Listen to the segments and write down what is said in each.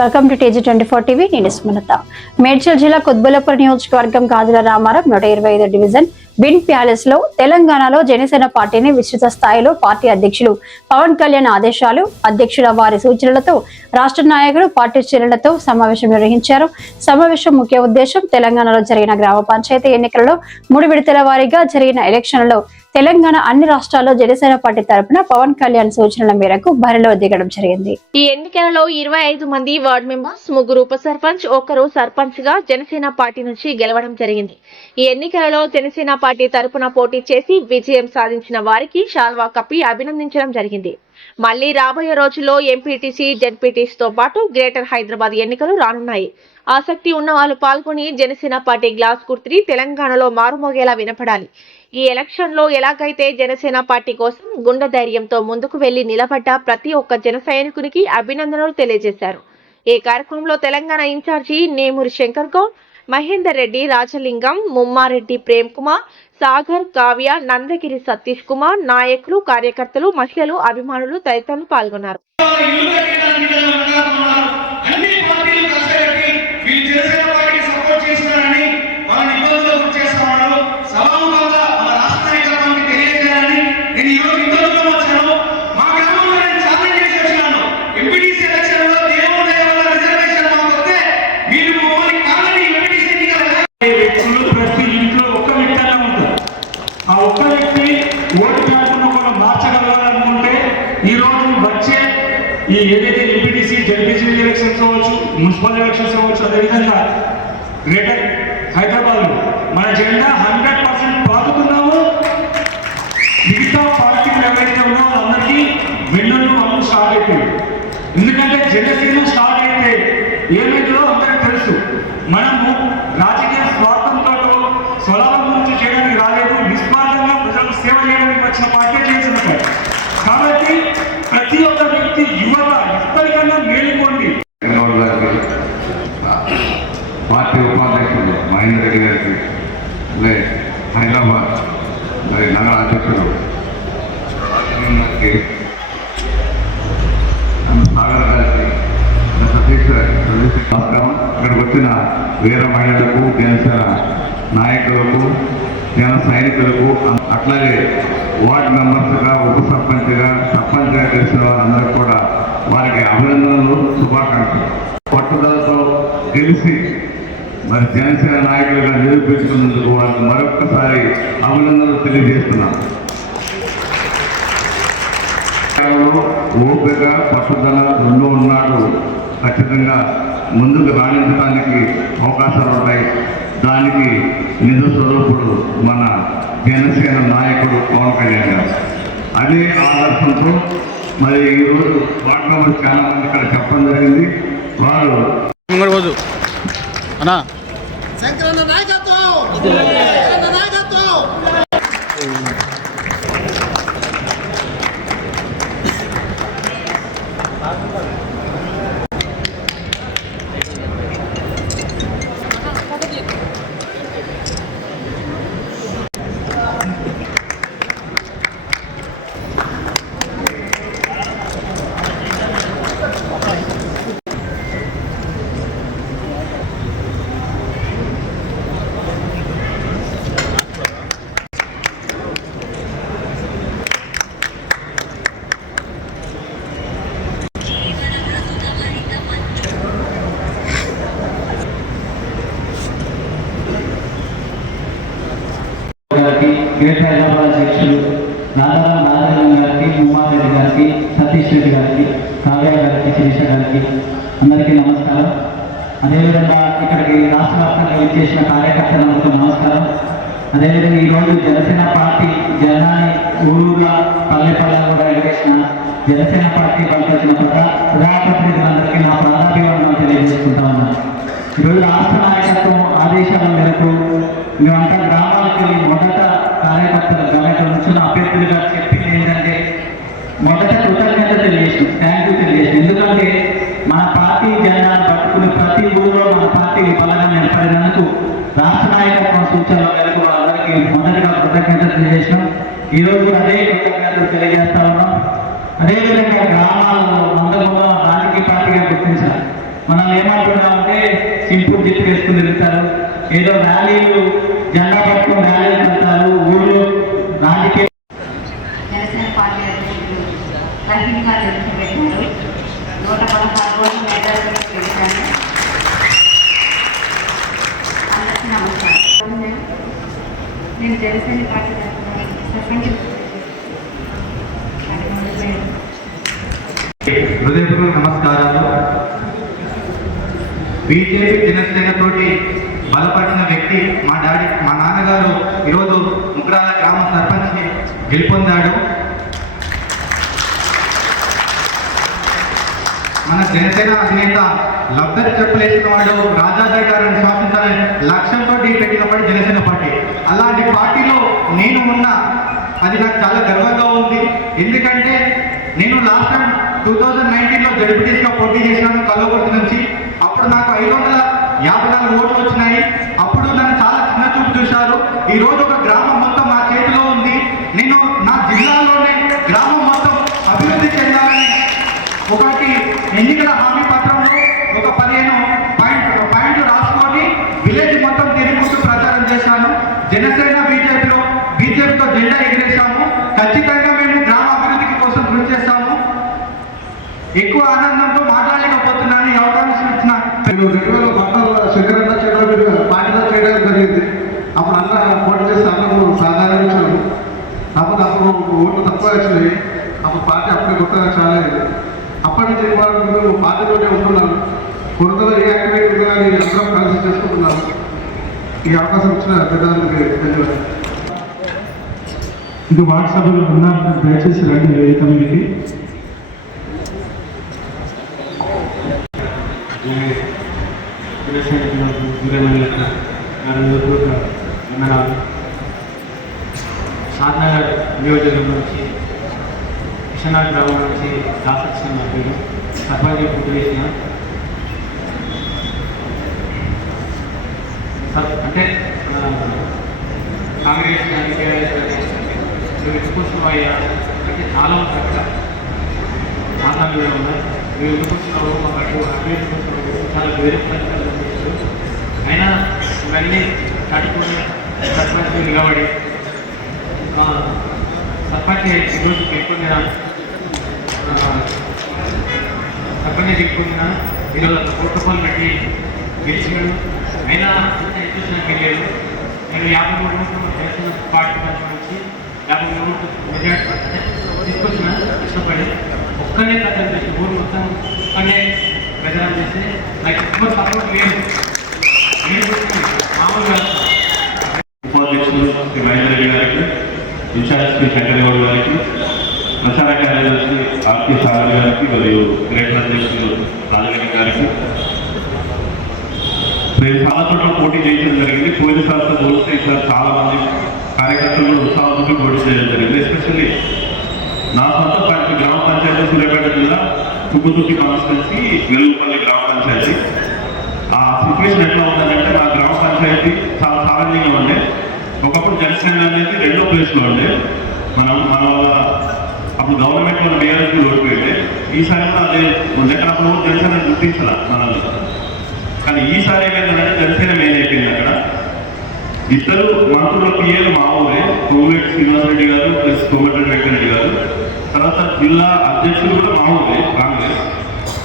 Welcome to TG24 TV. నేను సుమలత. మేడ్చల్ జిల్లా కుత్బుల్లాపూర్ నియోజకవర్గం గాజుల రామారం 125 డివిజన్ బిన్ ప్యాలెస్ లో తెలంగాణలో జనసేన పార్టీని విస్తృత స్థాయిలో పార్టీ అధ్యక్షులు పవన్ కళ్యాణ్ ఆదేశాలు, అధ్యక్షుల వారి సూచనలతో రాష్ట్ర నాయకులు పార్టీ శ్రేణులతో సమావేశం నిర్వహించారు. సమావేశం ముఖ్య ఉద్దేశం తెలంగాణలో జరిగిన గ్రామ పంచాయతీ ఎన్నికలలో 3 విడతల వారీగా జరిగిన ఎలక్షన్లలో తెలంగాణ అన్ని రాష్ట్రాల్లో జనసేన పార్టీ తరపున పవన్ కళ్యాణ్ సూచనల మేరకు బరిలో దిగడం జరిగింది. ఈ ఎన్నికలలో 25 మంది వార్డు మెంబర్స్, 3 ఉప సర్పంచ్, 1 సర్పంచ్ గా జనసేన పార్టీ నుంచి గెలవడం జరిగింది. ఈ ఎన్నికలలో జనసేన పార్టీ తరపున పోటీ చేసి విజయం సాధించిన వారికి శాల్వా కప్పి అభినందించడం జరిగింది. మళ్లీ రాబోయే రోజుల్లో ఎంపీటీసీ, జెడ్పీటీసీ తో పాటు గ్రేటర్ హైదరాబాద్ ఎన్నికలు రానున్నాయి. ఆసక్తి ఉన్న వాళ్ళు పాల్గొని జనసేన పార్టీ గ్లాస్ గుర్తుని తెలంగాణలో మారుమోగేలా వినపడాలి. ఈ ఎలక్షన్ లో ఎలాగైతే జనసేన పార్టీ కోసం గుండె ధైర్యంతో ముందుకు వెళ్లి నిలబడ్డ ప్రతి ఒక్క జన సైనికునికి అభినందనలు తెలియజేశారు. ఈ కార్యక్రమంలో తెలంగాణ ఇన్ఛార్జి నేమూరి శంకర్ గౌడ్, మహేందర్ రెడ్డి, రాజలింగం, ముమ్మారెడ్డి ప్రేమ్ కుమార్, సాగర్, కావ్య, నందగిరి సతీష్ కుమార్, నాయకులు, కార్యకర్తలు, మహిళలు, అభిమానులు తదితరులు పాల్గొన్నారు. ఈ ఏదైతే ఎంపీటీసీ, జెడ్పీసీ ఎలక్షన్స్ అవ్వచ్చు, మున్సిపల్ ఎలక్షన్స్ అవ్వచ్చు, అదేవిధంగా గ్రేటర్ హైదరాబాద్ మన జెండా 100% పాకుతున్నాము. మిగతా పార్టీలు ఎవరైతే ఉన్నారో అందరికీ వెన్నులు అమలు స్టార్ట్ అయిపోయింది. ఎందుకంటే జనసేన స్టార్ట్ అయితే ఏమైందో అందరికీ తెలుసు. మనము రాజకీయ స్వార్థంతో స్వలాభం చేయడానికి రాలేదు, నిస్వార్థంగా ప్రజలకు సేవ చేయడానికి వచ్చిన పార్టీ జనసేన పార్టీ. కాబట్టి ప్రతి ఒక్క వ్యక్తి, యువత ఇప్పటికన్నా మేలుకోండి. పార్టీ ఉపాధ్యక్షులు మహేందర్ రెడ్డి గారికి, హైదరాబాద్ మరి నగర అధ్యక్షులు గారికి, సాగర్ గారికి, సతీష్ నమస్కారం. ఇక్కడికి వచ్చిన వీర మహిళలకు, జనసేన నాయకులకు, జన సైనికులకు, అట్లాగే వార్డు మెంబర్స్గా, ఉప సర్పంచ్గా, సర్పంచ్గా చేసిన వారందరూ కూడా వారికి అభినందనలు, శుభాకాంక్షలు. పట్టుదలతో గెలిచి మరి జనసేన నాయకులుగా నిరూపించుకున్నందుకు వారికి మరొక్కసారి అభినందనలు తెలియజేస్తున్నాం. ఓపిక, పట్టుదల రెండు ఉన్నాడు. ఖచ్చితంగా ముందుకు రాణించడానికి అవకాశాలు ఉంటాయి. దానికి నిజ స్వరూపుడు మన జనసేన నాయకుడు పవన్ కళ్యాణ్ గారు. అదే ఆదర్శంతో మరి ఈరోజు వార్డు మెంబర్స్ చాలా మంది ఇక్కడ చెప్పడం జరిగింది. వారు గ్రేటర్ హైదరాబాద్ అధ్యక్షులు రాజలింగం గారికి, ముమ్మారెడ్డి గారికి, సతీష్ రెడ్డి గారికి, కావ్య గారికి, శిరీష గారికి అందరికీ నమస్కారం. అదేవిధంగా ఇక్కడికి రాష్ట్ర వ్యాప్తంగా విచ్చేసిన కార్యకర్తలకు నమస్కారం. అదేవిధంగా ఈరోజు జనసేన పార్టీ జనాన్ని ఊరుగా పల్లెపల్లె కూడా ఎగరేసిన జనసేన పార్టీ పంపించిన ప్రజాప్రతినిధులందరికీ నా ప్రాధాన్యతను తెలియజేసుకుంటా ఉన్నాను. ఈరోజు రాష్ట్ర నాయకత్వం ఆదేశాల మేరకు మేమంతా గ్రామాలకు వెళ్ళి మొదట కార్యకర్తలు గమనిక నుంచిన అభ్యర్థులుగా చెప్పింది ఏంటంటే మొదట కృతజ్ఞత తెలియజేసాం, థ్యాంక్ యూ తెలియజేసాం. ఎందుకంటే మన పార్టీ జెండాను పట్టుకుని ప్రతి ఊళ్ళో మన పార్టీ బలంగా నిలబడినందుకు రాష్ట్ర నాయకత్వం సూచనల మేరకు వాళ్ళందరికీ మొదటిగా కృతజ్ఞత తెలియజేసినాం. ఈరోజు అదే కృతజ్ఞతలు తెలియజేస్తా ఉన్నాం. అదేవిధంగా గ్రామాలలో మందముగా రాజకీయ పార్టీగా గుర్తించాలి. మనం ఏమంటున్నామంటే సింపుల్ జిప్ వేసుకుని తిరుగుతారు, ఏదో ర్యాలీలు జెండా పట్టుకుని ర్యాలీలు వెళ్తారు, ఊళ్ళో రాజకీయ జనసేన పార్టీ అధ్యక్షులు రహీం గారు పెట్టారు. 116 రోజులు మేధావులు పెట్టారు. అందరికీ నమస్కారం. నేను జనసేన పార్టీ సర్పంచ్ హృదయపూర్వక నమస్కారాలు. బీజేపీ జనసేన తోటి బలపడిన వ్యక్తి మా నాన్నగారు ఈరోజు ముగ్రాల గ్రామ సర్పంచ్ గెలుపొందాడు. మన జనసేన అధినేత లబ్ధర్ చెప్పులేసిన వాడు రాజాదాయ్ గారిని శాసించాలని లక్ష్యంతో పెట్టినప్పుడు జనసేన పార్టీ. అలాంటి పార్టీలో నేను ఉన్నా అది నాకు చాలా గర్వంగా ఉంది. ఎందుకంటే నేను లాస్ట్ టైం 2019లో జడ్పీటీసీగా పోటీ చేసినాను కల్లకుర్తి నుంచి. అప్పుడు నాకు 554 ఓట్లు వచ్చినాయి. అప్పుడు నన్ను చాలా చిన్న చూపు చూశారు. ఈ రోజు ఒక గ్రామం మొత్తం నా చేతిలో ఉంది. నేను నా జిల్లాలోనే గ్రామం మొత్తం అభివృద్ధి చెందాలని ఒకటి ఎన్నికల హామీ పత్రంలో ఒక 15 పాయింట్లు రాసుకొని విలేజ్ మొత్తం తిరుగుతూ ప్రచారం చేశాను. జనసేన బీజేపీతో జెండా ఎగిరేశాము. ఖచ్చితంగా మేము గ్రామ అభివృద్ధికి కోసం కృషి చేస్తాము. ఎక్కువ ఆనందంతో మాట్లాడలేకపోతున్నాను. ఈ అవకాశం ఇచ్చిన 2016 శంకరన్న చెట్ల మీద పాటిదా చేయడం జరిగింది. అప్పుడు అన్న పోటీ చేస్తే అన్నకు సాధారించాను. కాకపోతే అప్పుడు ఓట్లు తక్కువ వచ్చినాయి. అప్పుడు పార్టీ అప్పుడే కొత్తగా చాలా అయింది. అప్పటి నుంచి వాళ్ళు పార్టీలోనే ఉంటున్నాను. కొరతలో ఏ యాక్టివిటీ ఉన్నా కానీ అందరం కలిసి చేసుకుంటున్నాను. ఈ అవకాశం ఇచ్చిన పెద్దవారికి ధన్యవాదాలు. ఇది వాట్సాప్లో ఉన్న దయచేసి రండి వేదిక మీదకి. సాద్నగర్ నియోజకవర్గం నుంచి కిషనాథ్ గ్రామం నుంచి దాసక్షణ పేరు సర్పంచ్ పూర్తి చేసిన అంటే కాంగ్రెస్ నువ్వు ఎందుకోసం అయ్యా అంటే చాలా మంది సాధారణంగా ఉన్నాయి. నువ్వు ఎందుకొచ్చినావు మాకు అటు అభివృద్ధి చాలా వేరే ప్రశ్నలు చేశారు. అయినా ఇవన్నీ తట్టుకొని సర్పంచ్ నిలబడి సర్పంచ్ ఈరోజు గెలుపొందిన సర్పంచ్ గెలుపొందిన ఈరోజు ప్రోటోకాల్ పెట్టి గెలిచినాడు. అయినా ఇంట్రెస్ట్ నాకు వెళ్ళాడు. నేను 53 ఓట్లు జనసేన పార్టీ తరఫు నుంచి 53 ఓట్లు మెజార్టీ తీసుకొచ్చిన ఇష్టపడి ఒక్కనే ప్రచారం చేసి ఊరు మొత్తం ఒక్కనే ప్రచారం చేసి నాకు ఎక్కువ సపోర్ట్ లేదు. మామూలుగా ఉపాధ్యక్షులు శ్రీ మహేందర్ రెడ్డి గారికి, ఇన్ఛార్జ్ శ్రీ శంకరగౌడ్ గారికి, ప్రచార కార్యదర్శి ఆర్కే సాగర్ గారికి మరియు గ్రేటర్ అధ్యక్షులు రాజరెడ్డి గారికి, మేము చాలా చోట్ల పోటీ చేయడం జరిగింది. పోయిన సంవత్సరం పోలిస్తే ఇక్కడ చాలా మంది కార్యకర్తలు ఉత్సాహంతో పోటీ చేయడం జరిగింది. ఎస్పెషల్లీ నా సొంత గ్రామ పంచాయతీ సూర్యాపేట జిల్లా తుక్కుతుర్తి కాన్స్టిట్యున్సీ వెలుగుపల్లి గ్రామ పంచాయతీ. ఆ సిచ్యువేషన్ ఎట్లా ఉందంటే నా గ్రామ పంచాయతీ చాలా ఛాలెంజింగ్గా ఉండే. ఒకప్పుడు జనసేన అనేది 2వ ప్లేస్లో ఉండే. మన వల్ల అప్పుడు గవర్నమెంట్లో బీఆర్ఎస్కి ఓడిపోయింది. ఈసారి కూడా అదే అప్పుడు జనసేన గుర్తించాల మనల్ని. కానీ ఈసారి ఏమైందంటే జనసేన మెయిన్ అయిపోయింది. అక్కడ ఇద్దరు మంత్రుల పిఏలు మా ఊరే, కోమటిరెడ్డి శ్రీనివాసరెడ్డి గారు ప్లస్ కోమటిరెడ్డి వెంకరెడ్డి గారు. తర్వాత జిల్లా అధ్యక్షులు కూడా మా ఊరే కాంగ్రెస్.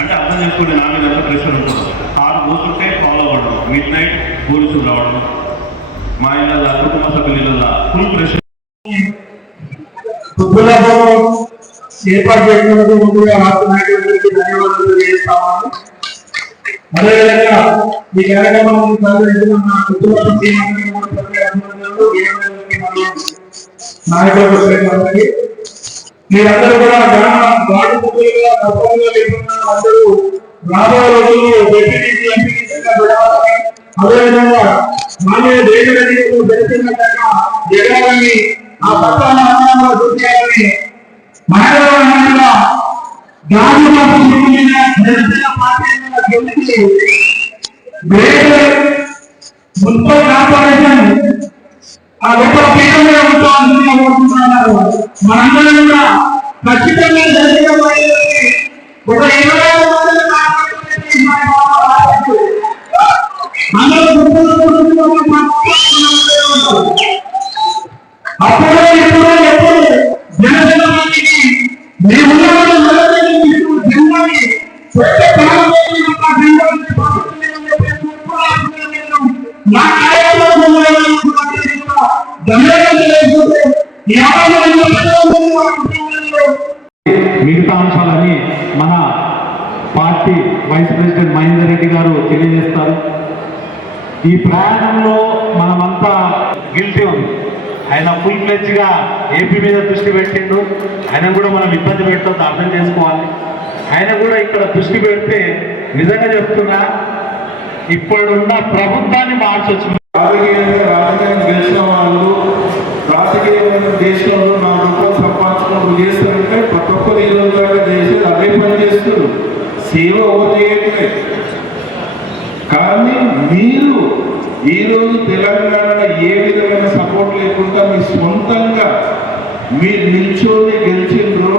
అంటే అర్థం చేసుకోండి నా మీద ఎంత ప్రెషర్ ఉంటుంది. 6 పోతుంటే ఫాలో అవ్వడం, మిడ్ నైట్ పోలీసులు రావడం, మా ఇళ్ళ కుటుంబ సభ్యుల ఫుల్ ప్రెషర్. ఏర్పాటు చేసినందుకు ముందుగా రాష్ట్ర నాయకులందరికీ ధన్యవాదాలు తెలియజేస్తాము. అదేవిధంగా ఈ కార్యక్రమం నాయకులకు మీరందరూ కూడా అందరూ రాబోయే రోజుల్లో డెప్యూటీసీ ఎంపీగా పెడవాలని, అదేవిధంగా మానవ దేశాలని జరగాలని, ఆ పట్టాలను చూపించాలని మహిళా గాంధీ మున్సిపల్ కార్పొరేషన్ ఆ గొప్ప పీఠంగా ఉంటున్నారు. మనందరం కూడా ఖచ్చితంగా ఒక 20 మంది మిగతా అంశాలని మన party vice president Mahender Reddy గారు తెలియజేస్తారు. ఈ ప్రయాణంలో మనమంతా గిల్టీ ఉంది. ఆయన ఫుల్ ఫ్లెడ్జ్ గా ఏపీ మీద దృష్టి పెట్టిండు. ఆయన కూడా మనం ఇబ్బంది పెట్టొద్దు, అర్థం చేసుకోవాలి. ఆయన కూడా ఇక్కడ దృష్టి పెడితే నిజంగా చెప్తున్నా ఇప్పుడున్న ప్రభుత్వాన్ని మార్చొచ్చు. రాజకీయం గెలిచిన వాళ్ళు రాజకీయ దేశంలో 4 రూపాయలు సంపాదించుకోవడం చేస్తారంటే ప్రతి ఒక్కరు ఈ రోజు దాకా చేసేది అదే పని చేస్తారు. సేవ ఎవరు చేయట్లేదు. కానీ మీరు ఈరోజు తెలంగాణ ఏ విధమైన సపోర్ట్ లేకుండా మీ సొంతంగా మీరు నిల్చొని గెలిచిండ్రో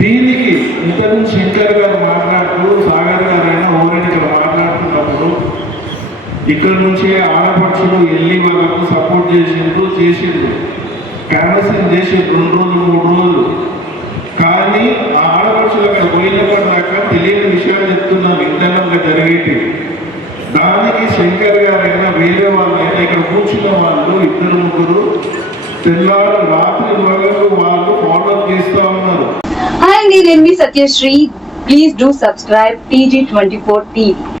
దీనికి ఇంతకు శంకర్ గారు మాట్లాడుతూ సాగర్ గారు అయినా ఓరెడ్డి గారు మాట్లాడుతున్నప్పుడు ఇక్కడ నుంచే ఆడపడుచులు వెళ్ళి వాళ్ళకు సపోర్ట్ చేసిండ్రు క్యాన్వసింగ్ చేసి 2 రోజులు 3 రోజులు. కానీ ఆ ఆడపడుచులు అక్కడ పోయినప్పటి దాకా తెలియని విషయాలు చెప్తున్నాం ఇంటర్నల్గా జరిగేటివి. దానికి శంకర్ గారైనా వేరే వాళ్ళైనా ఇక్కడ కూర్చున్న వాళ్ళు 2 3 తెల్లారు రాత్రి వరకు వాళ్ళు ఫాలో చేస్తూ ఉన్నారు. Hi, నేను Satyasri. Please do subscribe TG24 TV.